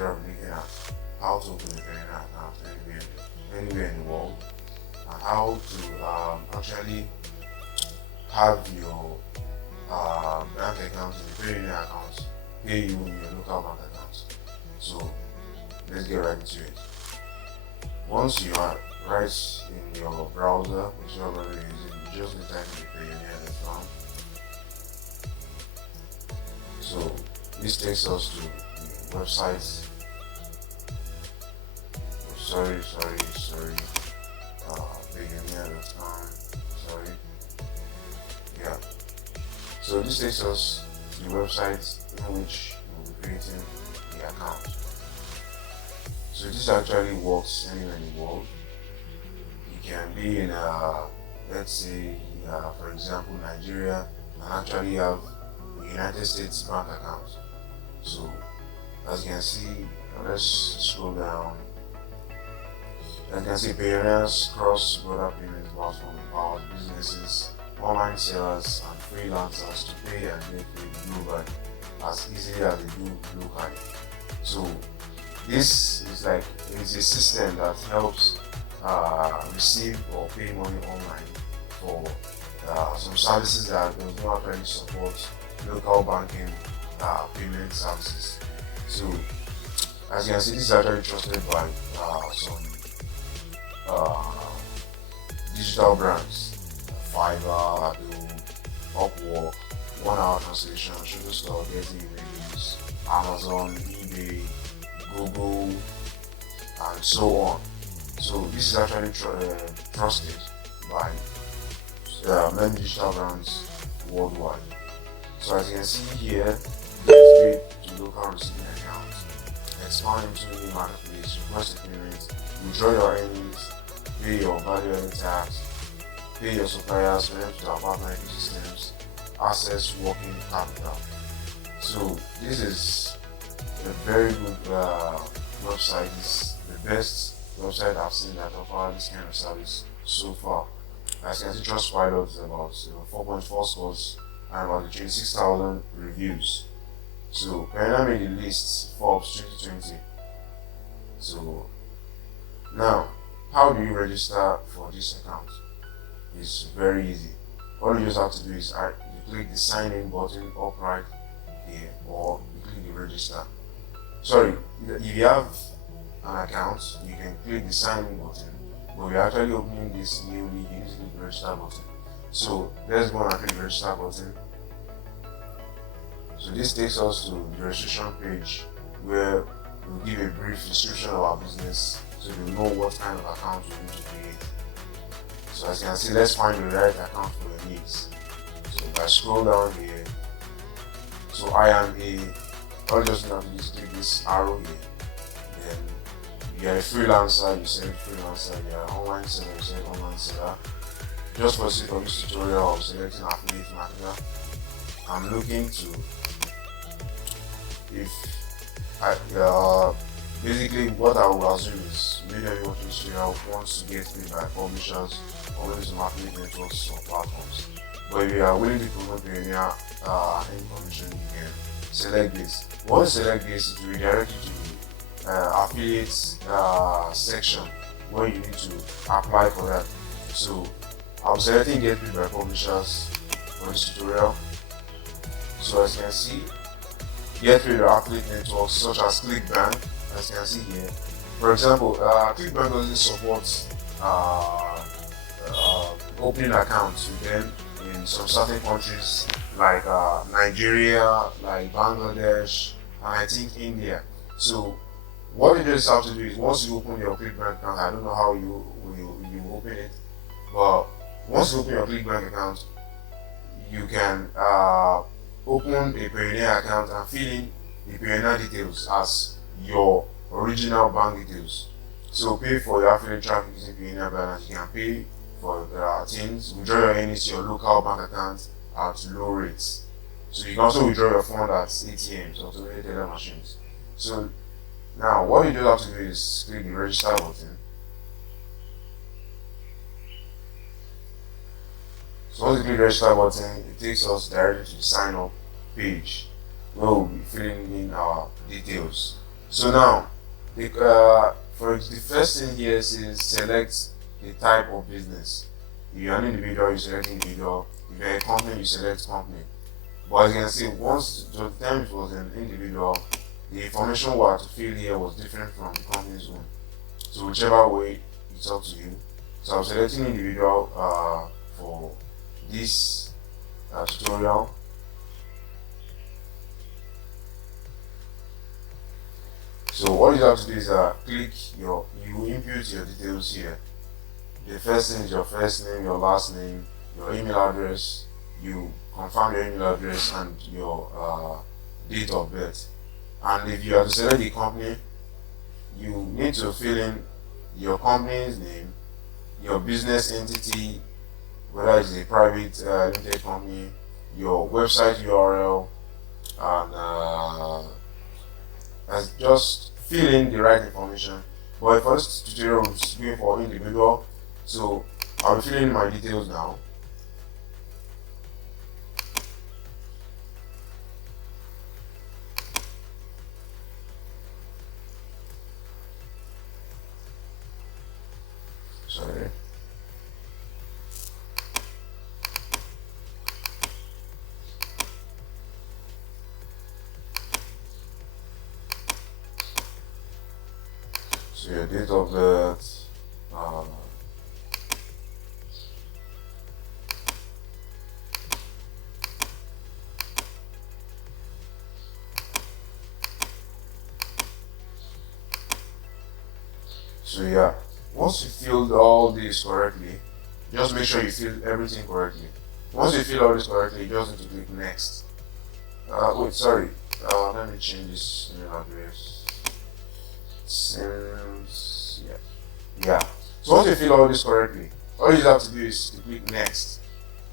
tutorial will be looking at how to open a Payoneer account anywhere in the world, and how to actually have your bank account in the Payoneer account pay you in your local bank account. So let's get right into it. Once you are right in your browser, whichever you're using, you just need to type in the Payoneer.com. So this takes us to the website. Payoneer.com. Yeah. So this takes us to the website in which you will be creating the account. So this actually works anywhere in the world. You can be in let's say for example Nigeria, and actually have a United States bank account. So as you can see, let's scroll down. As you can see, Payoneer's cross-border payment platform empowers businesses, online sellers, and freelancers to pay and get paid globally as easily as they do locally. So this is it's a system that helps receive or pay money online for some services that does not actually support local banking payment services. So as you can see, this is actually trusted by some digital brands: Fiverr, Adobe, Upwork, 1 Hour Translation, Sugar Store, Getty Reviews, Amazon, eBay, Google, and so on. So this is actually trusted by many digital brands worldwide. So as you can see here, get paid to local receiving accounts, expand into new marketplace, request a payment, withdraw your earnings, pay your value-added tax, pay your suppliers, manage our partner ecosystems, access working capital. So this is a very good website. It's the best website I've seen that offer this kind of service so far. As you can see, Trustpilot is about 4.4 scores and about 26,000 reviews. So Payoneer made the list Forbes 2020. So now, how do you register for this account? It's very easy. All you just have to do is you click the sign in button up right here, or you click the register. Sorry, if you have an account, you can click the sign in button, but we're actually opening this newly, you need to click the register button. So let's go and click the register button. So this takes us to the registration page, where we'll give a brief description of our business so you know what kind of account we need to create. So as you can see, let's find the right account for your needs. So if I scroll down here, so I am all just have to just click this arrow here. Then you're a freelancer, you select freelancer. You're an online seller, you select online seller. Just for the sake of this tutorial, I'm selecting affiliate marketer. I'm looking to, basically what I will assume is maybe everyone in this tutorial wants to get paid by publishers or maybe some affiliate networks or platforms. But if you are willing to promote Payoneer information, you can select this. Once you select this, it will redirect you to the affiliates section where you need to apply for that. So I'm selecting get paid by publishers for this tutorial. So as you can see, get paid by affiliate networks such as ClickBank. As you can see here, for example, ClickBank doesn't support opening accounts with them in some certain countries like Nigeria, like Bangladesh, and I think India. So what you just have to do is, once you open your ClickBank account, I don't know how you open it, but once you open your ClickBank account, you can open a Payoneer account and fill in the Payoneer details as your original bank details. So pay for your affiliate traffic using Payoneer balance. You can pay for things, withdraw your earnings to your local bank account at low rates. So you can also withdraw your fund at ATMs, automated teller machines. So now what you just have to do is click the register button. So once you click the register button, it takes us directly to the sign up page where we'll be filling in our details. So now, for the first thing here says select the type of business. If you're an individual, you select individual. If you're a company, you select company. But as you can see, once the time it was an individual, the information we had to fill here was different from the company's own. So whichever way, it's up to you. So I'm selecting individual for this tutorial. So what you have to do is you input your details here. The first thing is your first name, your last name, your email address. You confirm your email address and your date of birth. And if you have to select the company, you need to fill in your company's name, your business entity, whether it's a private limited company, your website URL, and just fill in the right information. But for this tutorial, we're going for individual, so I'll be filling in my details now. Sorry. So your date of birth, so yeah, once you filled all this correctly, just make sure you fill everything correctly. Once you fill all this correctly, you just need to click next. Wait, sorry. Let me change this email address. Seems, yeah. So once you fill all this correctly, all you have to do is to click next.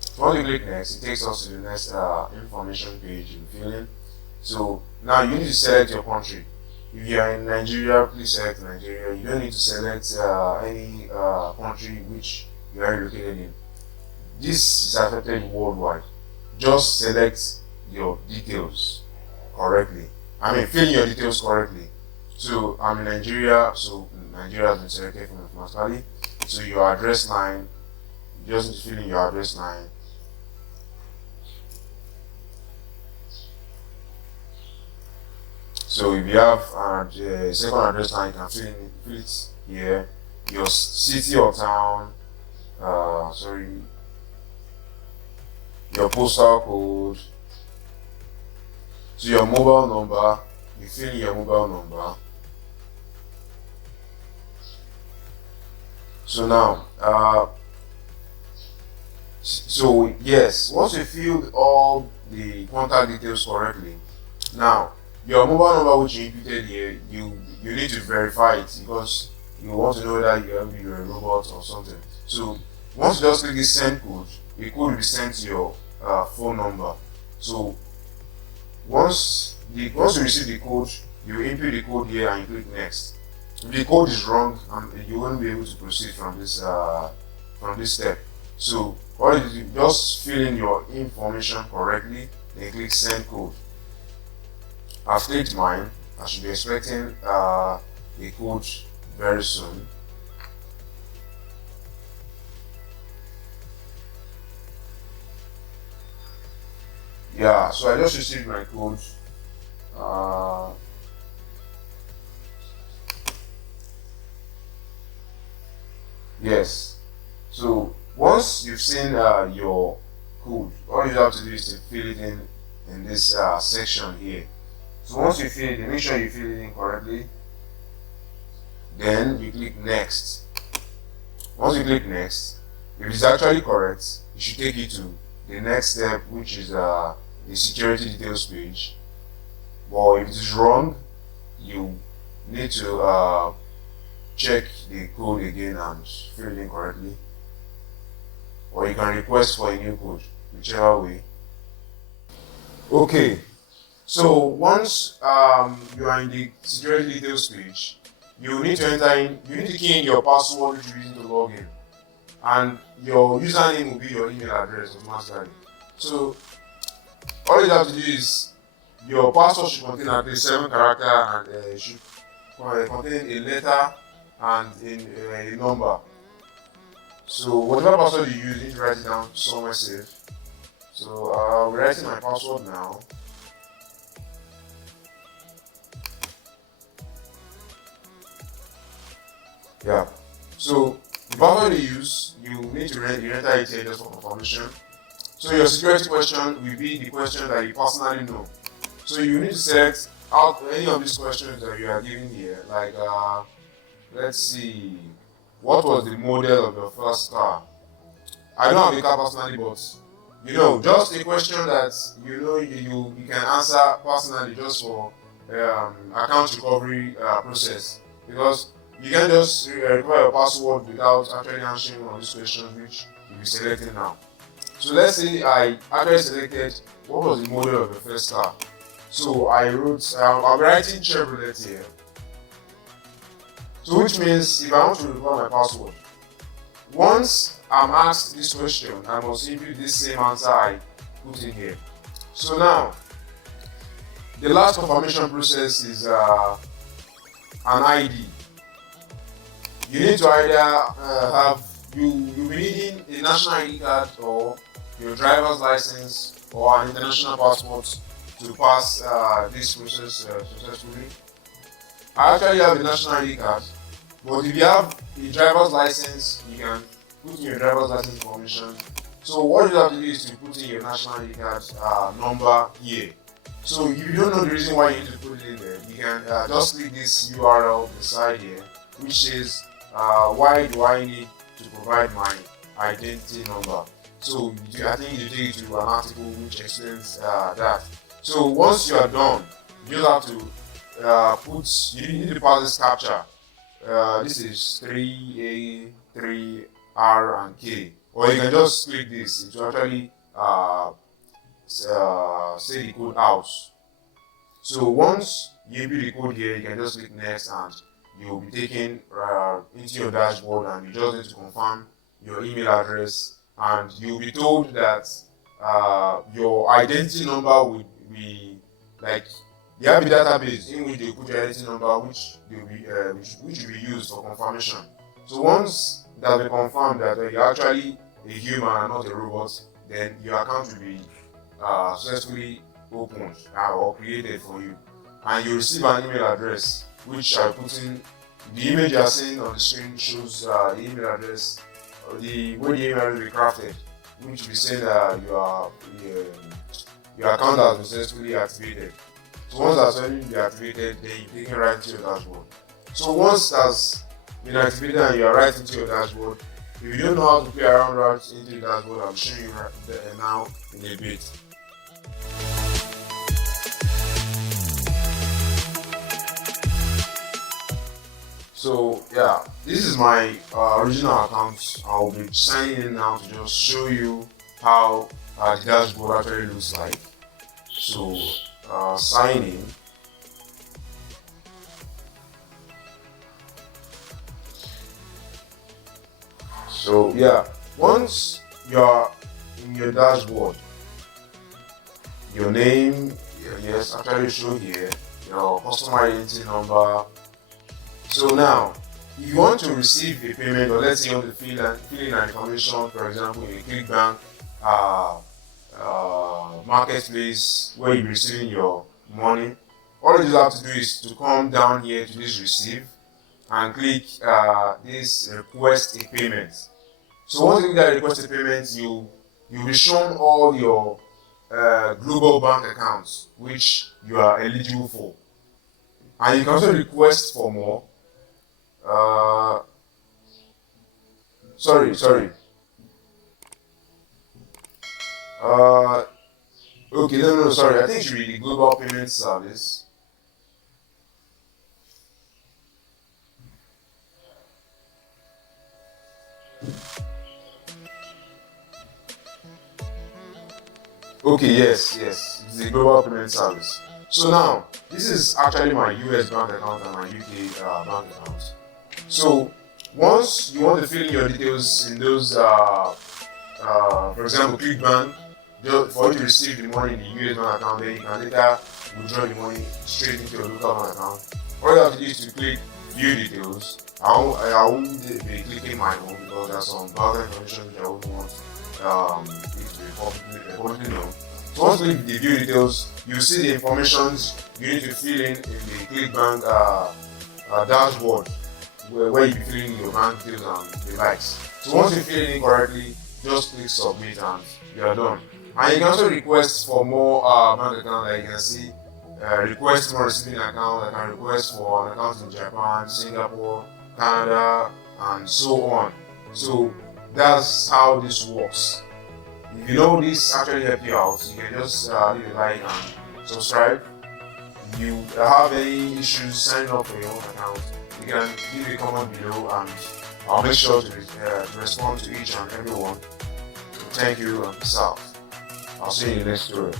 So once you click next, it takes us to the next information page you fill in. So now you need to select your country. If you are in Nigeria, please select Nigeria. You don't need to select any country which you are located in. This is affected worldwide. Just select your details correctly. Fill in your details correctly. So I'm in Nigeria, so Nigeria has been selected from automatically. So your address line, you just need to fill in your address line. So if you have a second address line, you can fill it here. Your city or town, your postal code. So your mobile number, you fill in your mobile number. So now, so yes, once you filled all the contact details correctly, now your mobile number which you inputted here, you need to verify it because you want to know whether you're a robot or something. So once you just click this send code, the code will be sent to your phone number. So once you receive the code, you input the code here and you click next. If the code is wrong, you won't be able to proceed from this step. So all you do, just fill in your information correctly, then click send code. I've clicked mine. I should be expecting a code very soon. Yeah, so I just received my code. Yes. So once you've seen your code, all you have to do is to fill it in this section here. So once you fill it, make sure you fill it in correctly. Then you click next. Once you click next, if it's actually correct, it should take you to the next step, which is the security details page. But if it is wrong, you need to check the code again and fill it in correctly. Or you can request for a new code, whichever way. Okay, so once you are in the security details page, you need to key in your password which you're using to log in. And your username will be your email address automatically. So all you have to do is your password should contain at least 7 characters and it should contain a letter and a number. So whatever password you use, you need to write it down somewhere safe. So I'll be writing my password now. Yeah. So the password you use, you need to enter it here just for confirmation. So your security question will be the question that you personally know. So you need to select out any of these questions that you are given here. Like let's see, what was the model of your first car? I don't have a car personally, but just a question that you can answer personally just for account recovery process, because you can just require your password without actually answering one of these questions which you'll be selecting now. So let's say I actually selected what was the model of your first car. So I wrote, I'll be writing Chevrolet here. So which means if I want to record my password, once I'm asked this question, I must input this same answer I put in here. So now, the last confirmation process is an ID. You need to either you'll be needing a national ID card or your driver's license or an international passport to pass this process successfully. I actually have a national ID card, but if you have a driver's license, you can put in your driver's license information. So what you have to do is to put in your national ID card number here. So if you don't know the reason why you need to put it in there, you can just click this URL beside here, which says why do I need to provide my identity number. So I think you take it to an article which explains that. So once you are done, you just have to you need to pass this captcha. This is 3A, 3R and K. Or you can just click this. It will actually say the code out. So once you input the code here, you can just click next and you'll be taken into your dashboard, and you just need to confirm your email address, and you'll be told that your identity number will be like you have a database in which they put your identity number, which will be used for confirmation. So once that we confirm that you're actually a human and not a robot, then your account will be successfully opened or created for you, and you receive an email address which I put in. The image you are seeing on the screen shows the email address, or the way the email will be crafted, which will say that your account has been successfully activated. So once that's already been activated, then you take it right into your dashboard. So once that's been activated and you are right into your dashboard, if you don't know how to play around right into the dashboard, I'm showing you right now in a bit. So yeah, this is my original account. I'll be signing in now to just show you how the dashboard actually looks like. So sign in. So yeah, once you're in your dashboard, your name, yes, actually show here, your customer identity number. So now, if you want to receive a payment, or let's say you want to fill in an information, for example, in a ClickBank marketplace where you're receiving your money, all you have to do is to come down here to this receive and click this request a payment. So once you click that request a payment, you'll be shown all your global bank accounts which you are eligible for, and you can also request for more. Sorry. Okay, no, sorry. I think it should be the global payment service. Okay, yes, it's the global payment service. So now, this is actually my US bank account and my UK bank account. So once you want to fill in your details in those, for example, ClickBank, just for you to receive the money in the US bank account, then you can later withdraw the money straight into your local bank account. All you have to do is to click view details. I won't be clicking my own because there's some bank information that I wouldn't want it to be publicly known. So once you click the view details, you see the information you need to fill in the ClickBank dashboard where you be filling in your bank details and the likes. So once you fill it in correctly, just click submit and you are done. And you can also request for more bank account, like you can see request for receiving account. I can request for an account in Japan, Singapore, Canada, and so on. So that's how this works. If you know this actually help you out, you can just leave a like and subscribe. If you have any issues signing up for your own account, you can leave a comment below and I'll make sure to respond to each and every one. So thank you and peace out. I'll see you in the next tutorial.